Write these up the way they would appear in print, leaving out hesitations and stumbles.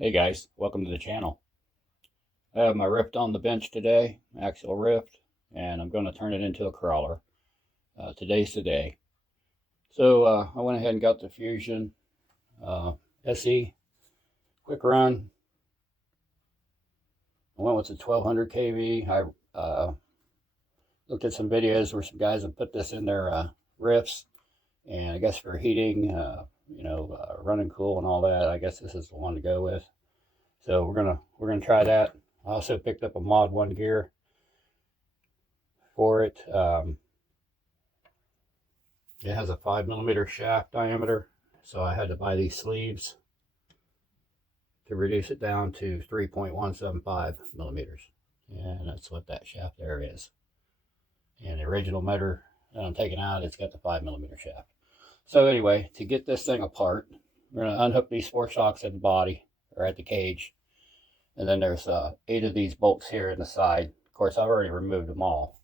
Hey guys, welcome to the channel. I have my Ryft on the bench today, Axial Ryft, and I'm going to turn it into a crawler. Today's the day. So I went ahead and got the Fusion SE quick run. I went with the 1200 kV. I looked at some videos where some guys have put this in their Ryfts, and I guess for heating, running cool and all that, I guess this is the one to go with. So we're gonna try that. I also picked up a Mod 1 gear for it. It has a 5mm shaft diameter, so I had to buy these sleeves to reduce it down to 3.175mm, and that's what that shaft there is. And the original motor that I'm taking out, it's got the 5mm shaft. So anyway, to get this thing apart, we're going to unhook these 4 shocks at the body, or at the cage. And then there's 8 of these bolts here in the side. Of course, I've already removed them all.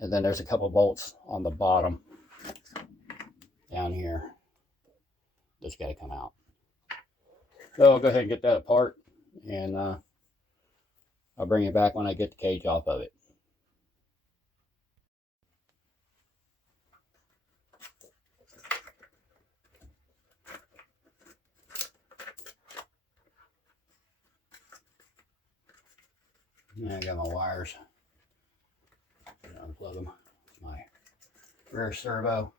And then there's a couple bolts on the bottom down here that's got to come out. So I'll go ahead and get that apart, and I'll bring you back when I get the cage off of it. I got my wires. Unplug them. My rear servo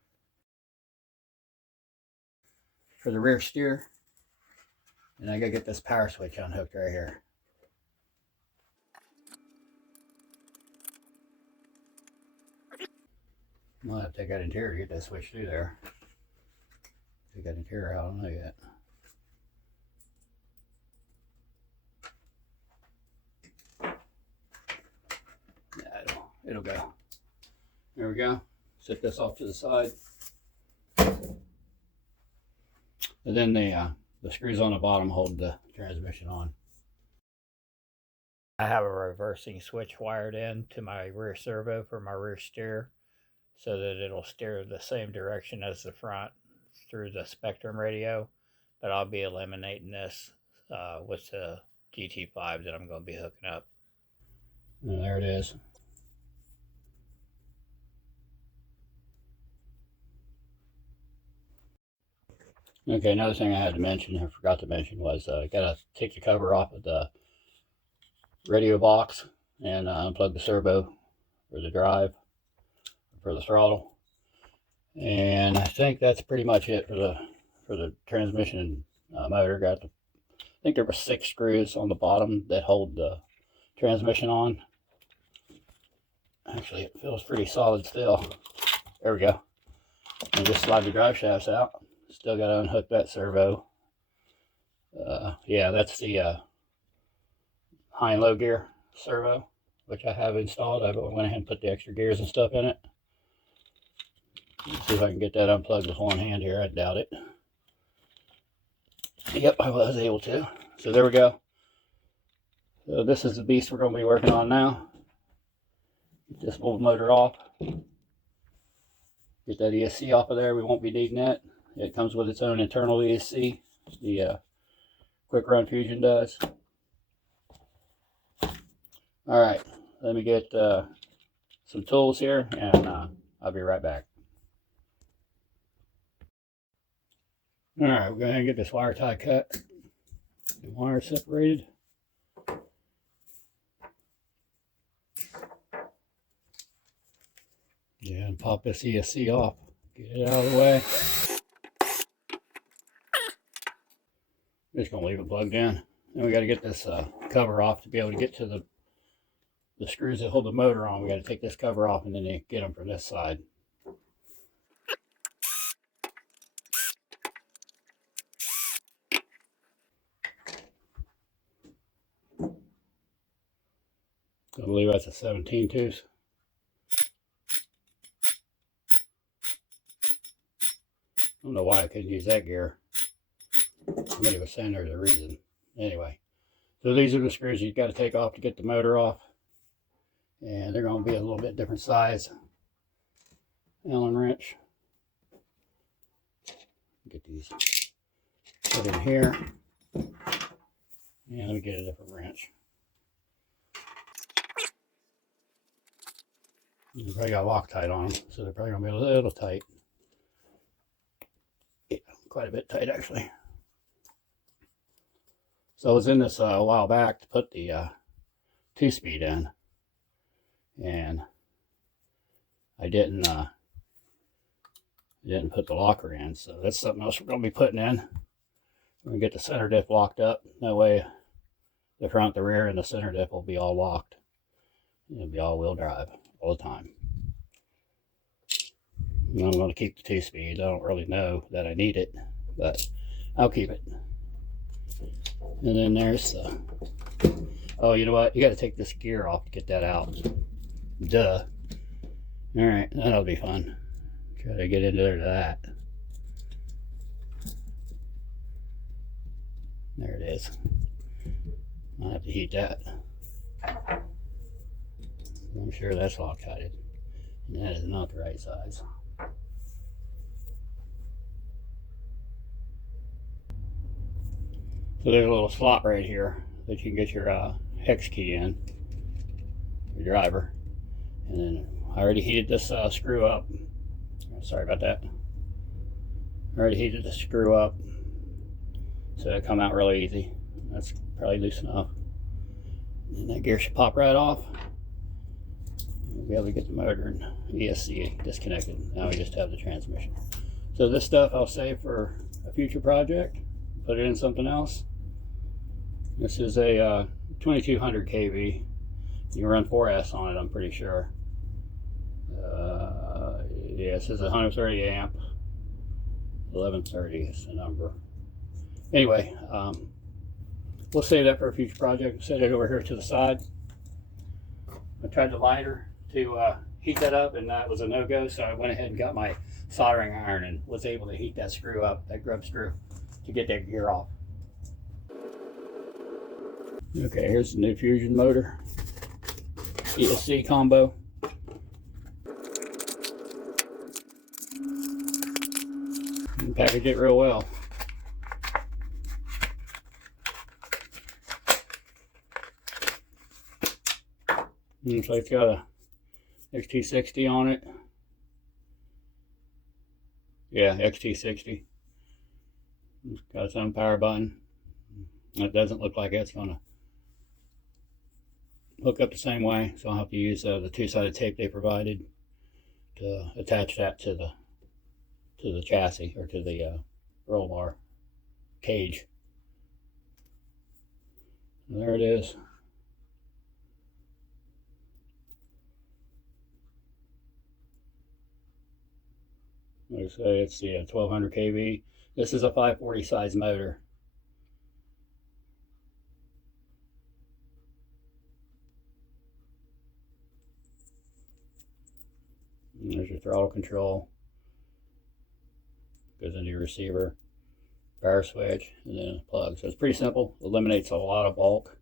for the rear steer, and I gotta get this power switch unhooked right here. I'll have to take that interior to get that switch through there. Take that interior out, I don't know yet. Yeah, it'll go. There we go. Set this off to the side. And then the screws on the bottom hold the transmission on. I have a reversing switch wired in to my rear servo for my rear steer, so that it'll steer the same direction as the front through the Spectrum radio. But I'll be eliminating this with the GT5 that I'm going to be hooking up. And there it is. Okay, another thing I had to mention, I forgot to mention, was I got to take the cover off of the radio box and unplug the servo for the drive, for the throttle. And I think that's pretty much it for the transmission motor. I think there were 6 screws on the bottom that hold the transmission on. Actually, it feels pretty solid still. There we go. And just slide the drive shafts out. Still got to unhook that servo. Yeah, that's the high and low gear servo, which I have installed. I went ahead and put the extra gears and stuff in it. Let's see if I can get that unplugged with one hand here. I doubt it. Yep, I was able to. So there we go. So this is the beast we're going to be working on now. Get this old motor off. Get that ESC off of there. We won't be needing that. It comes with its own internal ESC. The Quick Run Fusion does. Alright, let me get some tools here, and I'll be right back. Alright, we're going to get this wire tie cut. The wire separated. Yeah, and pop this ESC off. Get it out of the way. Just going to leave it plugged in. Then we got to get this cover off to be able to get to the screws that hold the motor on. We got to take this cover off and then you get them from this side. I believe that's a 17 tooth. I don't know why I couldn't use that gear. Somebody was saying there's a reason. Anyway, so these are the screws you've got to take off to get the motor off. And they're going to be a little bit different size. Allen wrench. Get these put in here. And let me get a different wrench. You probably got Loctite on them, so they're probably going to be a little tight. Yeah, quite a bit tight actually. So I was in this a while back to put the 2-speed in, and I didn't put the locker in, so that's something else we're going to be putting in. We're going to get the center diff locked up. That way the front, the rear, and the center diff will be all locked. It'll be all-wheel drive all the time. I'm going to keep the 2-speed. I don't really know that I need it, but I'll keep it. And then there's the... Oh, you know what? You got to take this gear off to get that out. Duh. Alright, that'll be fun. Try to get into there to that. There it is. I'll have to heat that. I'm sure that's Loctited. And that is not the right size. So there's a little slot right here that you can get your hex key in, your driver. And then I already heated this screw up. Sorry about that. I already heated the screw up, so it'll come out really easy. That's probably loose enough. And that gear should pop right off. We'll be able to get the motor and ESC disconnected. Now we just have the transmission. So this stuff I'll save for a future project. Put it in something else. This is a 2200 kV. You can run 4S on it, I'm pretty sure. Yeah, this is 130 amp. 1130 is the number. Anyway, we'll save that for a future project. Set it over here to the side. I tried the lighter to heat that up, and that was a no-go, so I went ahead and got my soldering iron and was able to heat that screw up, that grub screw, to get that gear off. Okay, here's the new Fusion motor. ESC combo. And package it real well. Looks like it's got a XT60 on it. Yeah, XT60. It's got its own power button. It doesn't look like it's going to hook up the same way, so I'll have to use the two-sided tape they provided to attach that to the chassis, or to the roll bar cage. And there it is. Like I say, it's the 1200 kV. This is a 540 size motor. And there's your throttle control. Goes into your receiver, power switch, and then a plug. So it's pretty simple. Eliminates a lot of bulk,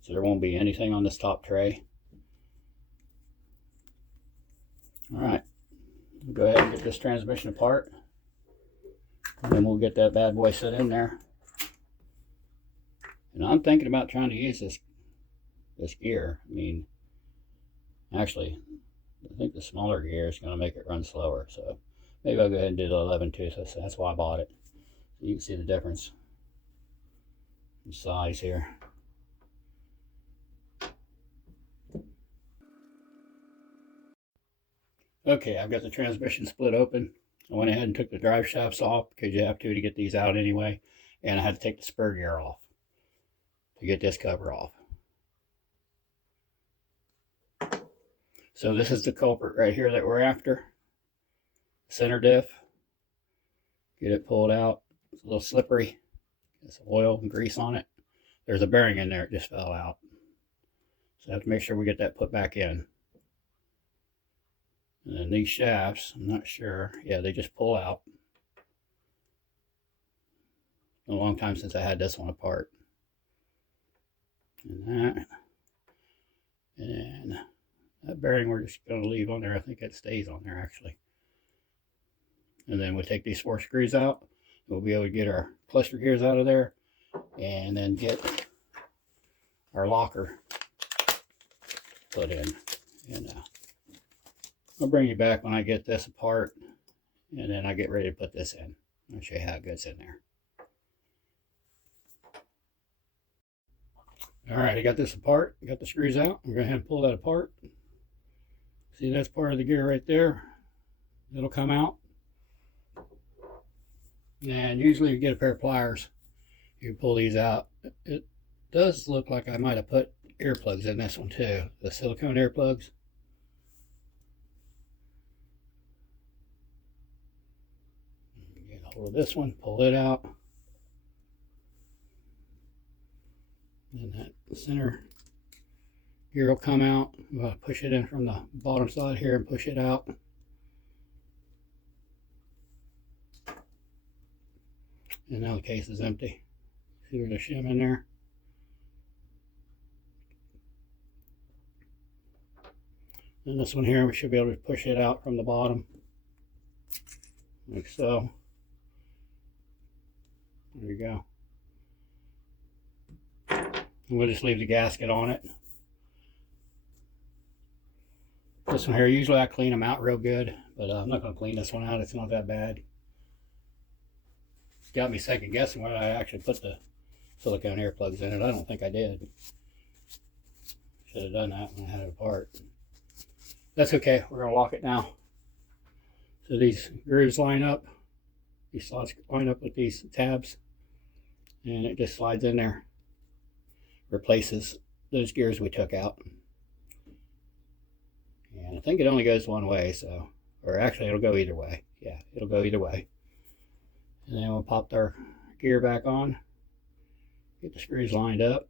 so there won't be anything on this top tray. All right, we'll go ahead and get this transmission apart, and then we'll get that bad boy set in there. And I'm thinking about trying to use this gear. I mean, actually, I think the smaller gear is going to make it run slower. So maybe I'll go ahead and do the 11.2. So that's why I bought it. So you can see the difference in size here. Okay, I've got the transmission split open. I went ahead and took the drive shafts off because you have to get these out anyway. And I had to take the spur gear off to get this cover off. So this is the culprit right here that we're after. Center diff. Get it pulled out. It's a little slippery. Get some oil and grease on it. There's a bearing in there, it just fell out. So I have to make sure we get that put back in. And then these shafts, I'm not sure. Yeah, they just pull out. A long time since I had this one apart. And that bearing we're just going to leave on there. I think it stays on there actually. And then we'll take these 4 screws out. We'll be able to get our cluster gears out of there and then get our locker put in. And I'll bring you back when I get this apart, and then I get ready to put this in. I'll show you how it goes in there. All right, I got this apart. I got the screws out. I'm going to pull that apart. See, that's part of the gear right there. It'll come out. And usually you get a pair of pliers. You pull these out. It does look like I might have put earplugs in this one too. The silicone earplugs. Get a hold of this one, pull it out. And that center gear will come out. I'm going to push it in from the bottom side here and push it out. And now the case is empty. See there's a shim in there. And this one here, we should be able to push it out from the bottom, like so. There you go. And we'll just leave the gasket on it. This one here, usually I clean them out real good, but I'm not going to clean this one out. It's not that bad. It's got me second guessing whether I actually put the silicone earplugs in it. I don't think I did. Should have done that when I had it apart. That's okay. We're going to lock it now. So these grooves line up. These slots line up with these tabs. And it just slides in there. Replaces those gears we took out. And I think it only goes one way, so, or actually it'll go either way. Yeah, it'll go either way. And then we'll pop our gear back on. Get the screws lined up.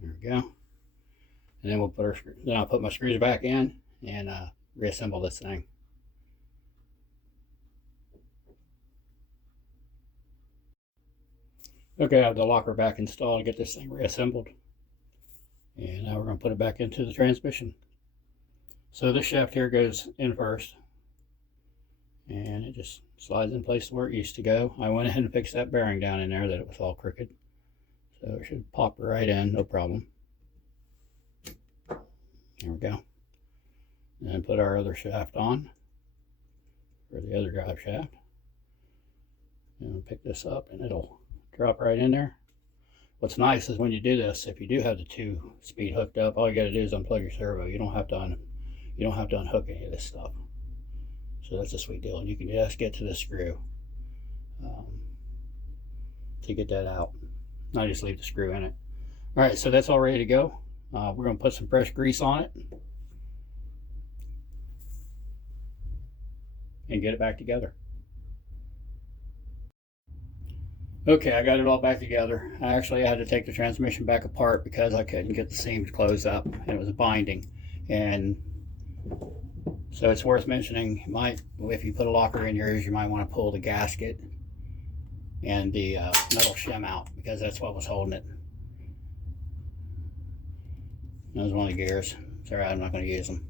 There we go. And then we'll put then I'll put my screws back in and reassemble this thing. Okay, I have the locker back installed to get this thing reassembled. And now we're going to put it back into the transmission. So this shaft here goes in first. And it just slides in place where it used to go. I went ahead and fixed that bearing down in there that it was all crooked. So it should pop right in, no problem. There we go. And then put our other shaft on, or the other drive shaft. And we'll pick this up and it'll drop right in there. What's nice is when you do this, if you do have the 2-speed hooked up, all you got to do is unplug your servo. You don't have to unhook any of this stuff. So that's a sweet deal. And you can just get to the screw to get that out. I just leave the screw in it. All right, so that's all ready to go. We're going to put some fresh grease on it and get it back together. Okay, I got it all back together. I actually had to take the transmission back apart because I couldn't get the seams closed up and it was binding. And so it's worth mentioning, if you put a locker in yours, you might want to pull the gasket and the metal shim out because that's what was holding it. That was one of the gears. It's all right, I'm not going to use them.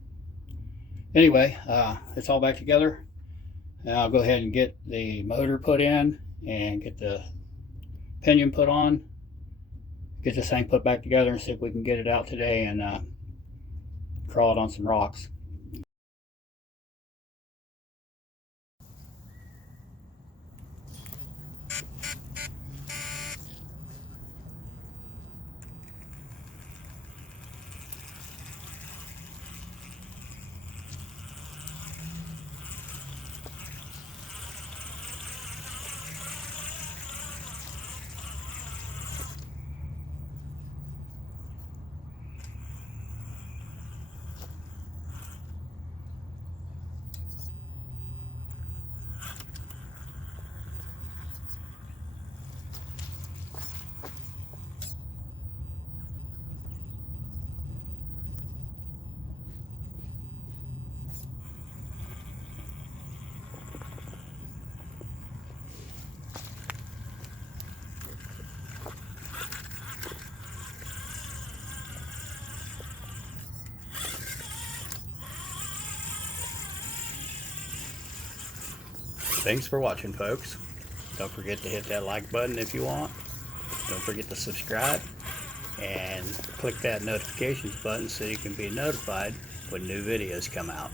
Anyway, it's all back together. Now I'll go ahead and get the motor put in and get the pinion put on, get this thing put back together and see if we can get it out today and crawl it on some rocks. Thanks for watching, folks. Don't forget to hit that like button if you want. Don't forget to subscribe and click that notifications button so you can be notified when new videos come out.